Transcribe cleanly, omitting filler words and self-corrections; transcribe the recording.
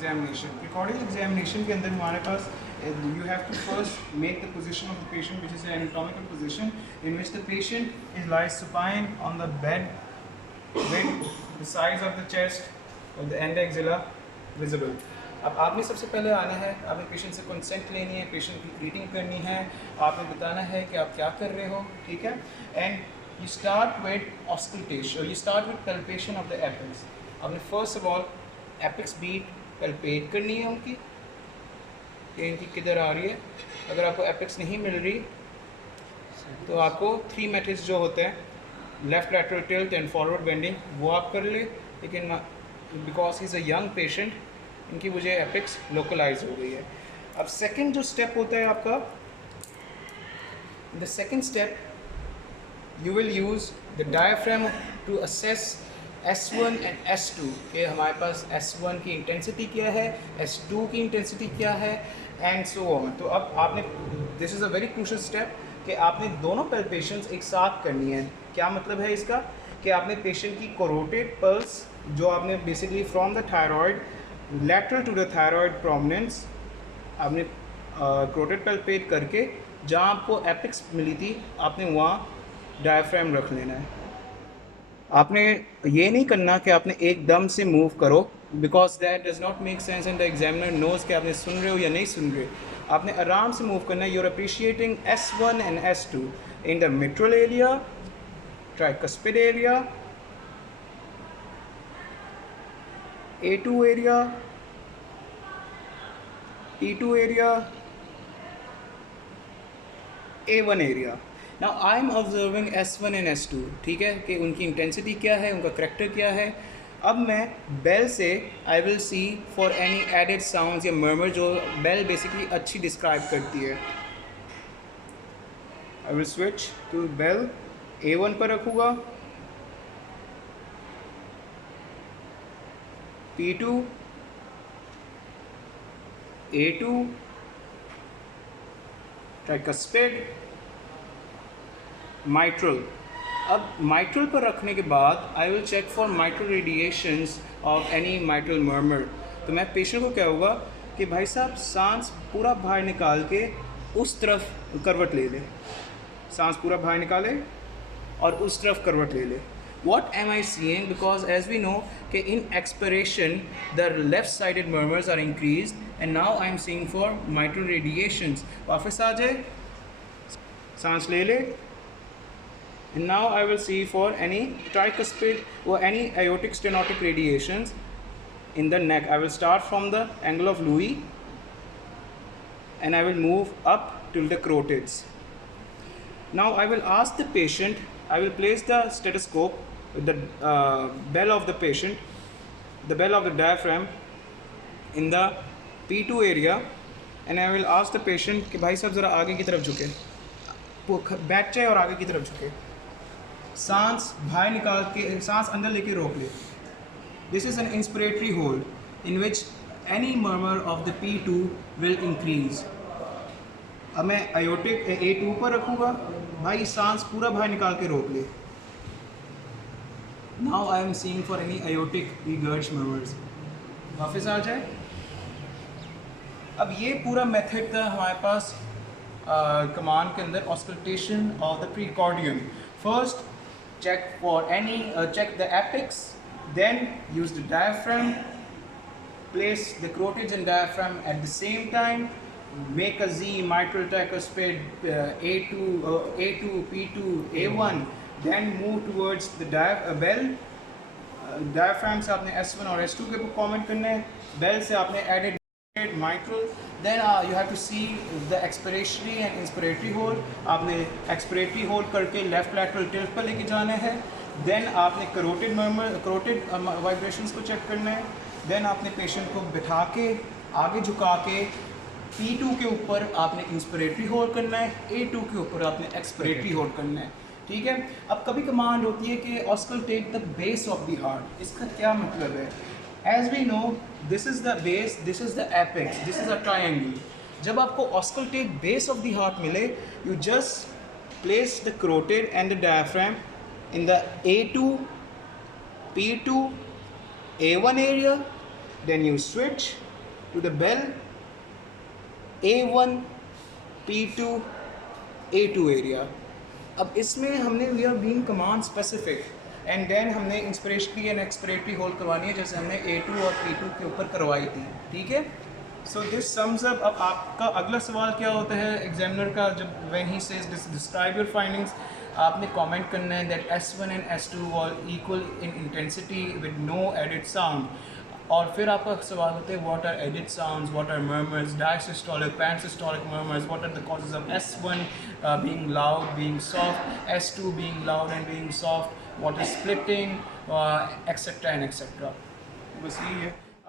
Examination. Precordial examination के अंदर हमारे पास you have to first make the position of the patient, which is an anatomical position in which the patient is lies supine on the bed with the sides of the chest or the end axilla visible. अब आपने सबसे पहले आना है, आपने patient से consent लेनी है, पेशेंट की ग्रीटिंग करनी है, आपने बताना है कि आप क्या कर रहे हो, ठीक है. And you start with auscultation, you start with palpation of the apex. आपने first of all apex beat palpate करनी है उनकी, कि इनकी किधर आ रही है. अगर आपको एपेक्स नहीं मिल रही तो आपको 3 मेथड्स जो होते हैं, left lateral tilt and forward bending, वो आप कर ले. लेकिन because he is a young patient, इनकी मुझे एपेक्स लोकलाइज हो गई है. अब सेकंड जो स्टेप होता है आपका, the second step you will use the diaphragm to assess S1 and S2 कि हमारे पास S1 की इंटेंसिटी क्या है, S2 की इंटेंसिटी क्या है, एंड सो ऑन. तो अब आपने, this is a very crucial step कि आपने दोनों पल्पेशंस एक साथ करनी है. क्या मतलब है इसका, कि आपने पेशेंट की कोरोटेड पल्स जो आपने basically from the thyroid lateral to the thyroid prominence आपने कोरोटेड पल्पेट करके जहाँ आपको एपिक्स मिली थी आपने वहाँ डायफ्राम रख लेना है. आपने ये नहीं करना कि आपने एकदम से मूव करो, because that does not make sense and the examiner knows कि आपने सुन रहे हो या नहीं सुन रहे. आपने आराम से मूव करना है. You are appreciating S1 and S2 in the mitral area, tricuspid area, A2 area, T2 area, A1 area. Now I am observing S1 and S2, ठीक है, कि उनकी इंटेंसिटी क्या है, उनका करेक्टर क्या है. अब मैं बेल से I will see for any added sounds या मर्मर जो बेल बेसिकली अच्छी डिस्क्राइब करती है. I will switch to bell. A1 पर रखूँगा, P2, A2, ट्राइकस्पिड, माइट्रल. अब माइट्रल पर रखने के बाद I will check for mitral radiations of any mitral murmur. तो मैं पेशेंट को क्या होगा कि भाई साहब सांस पूरा बाहर निकाल के उस तरफ करवट ले ले, सांस पूरा बाहर निकाले और उस तरफ करवट ले ले. What am I seeing? Because as we know कि in expiration the left sided murmurs are increased and now I am seeing for mitral radiations. वापस आ जाए, सांस ले ले, and now I will see for any tricuspid or any aortic stenotic radiations in the neck. I will start from the angle of Louis and I will move up till the carotids. Now I will ask the patient, I will place the stethoscope with the bell of the patient, the bell of the diaphragm in the P2 area, and I will ask the patient कि भाई साहब ज़रा आगे की तरफ झुके, बैठ जाए और आगे की तरफ झुके, सांस बाहर निकाल के सांस अंदर लेके रोक ले. This is an inspiratory hold in which any murmur of the P2 will increase. अब मैं aortic A2 पर रखूँगा, भाई सांस पूरा बाहर निकाल के रोक ले. Now I am seeing for any aortic regurg murmurs. वापस आ जाए. अब ये पूरा मेथड था हमारे पास कमांड के अंदर, auscultation of the precordium. First check for any check the apex, then use the diaphragm, place the carotids and diaphragm at the same time, make a Z mitral tricuspid, A2, P2, A1, then move towards the bell. Diaphragm से आपने S1 और S2 के ऊपर comment करना है, bell से आपने added mitral. Then you have to see the expiratory and inspiratory hold. आपने expiratory hold करके left lateral tilt पर लेके जाना है. Then आपने carotid murmur, carotid vibrations को check करना है. Then आपने patient को बिठा के आगे झुका के P2 के ऊपर आपने inspiratory hold करना है, A2 के ऊपर आपने expiratory hold करना है. ठीक है. अब कभी कमांड होती है कि auscultate the base of the heart. इसका क्या मतलब है? As we know, this is the base, this is the apex, this is a triangle. जब आपको auscultate base of the heart मिले, you just place the carotid and the diaphragm in the A2, P2, A1 area, then you switch to the bell, A1, P2, A2 area. अब इसमें हमने we are being command specific and then हमने inspiratory and expiratory hold करवानी है जैसे हमने A2 और P2 के ऊपर करवाई थी, ठीक है। So this sums up. अब आपका अगला सवाल क्या होता है एग्जामिनर का, जब when he says describe your findings, आपने कमेंट करना है that S1 and S2 were equal in intensity with no added sound. और फिर आपका सवाल होता है what are added sounds, what are murmurs, diastolic, pansystolic murmurs, what are the causes of S1 being loud, being soft, S2 being loud and being soft, what is splitting, etcetera and etcetera. बस यही है।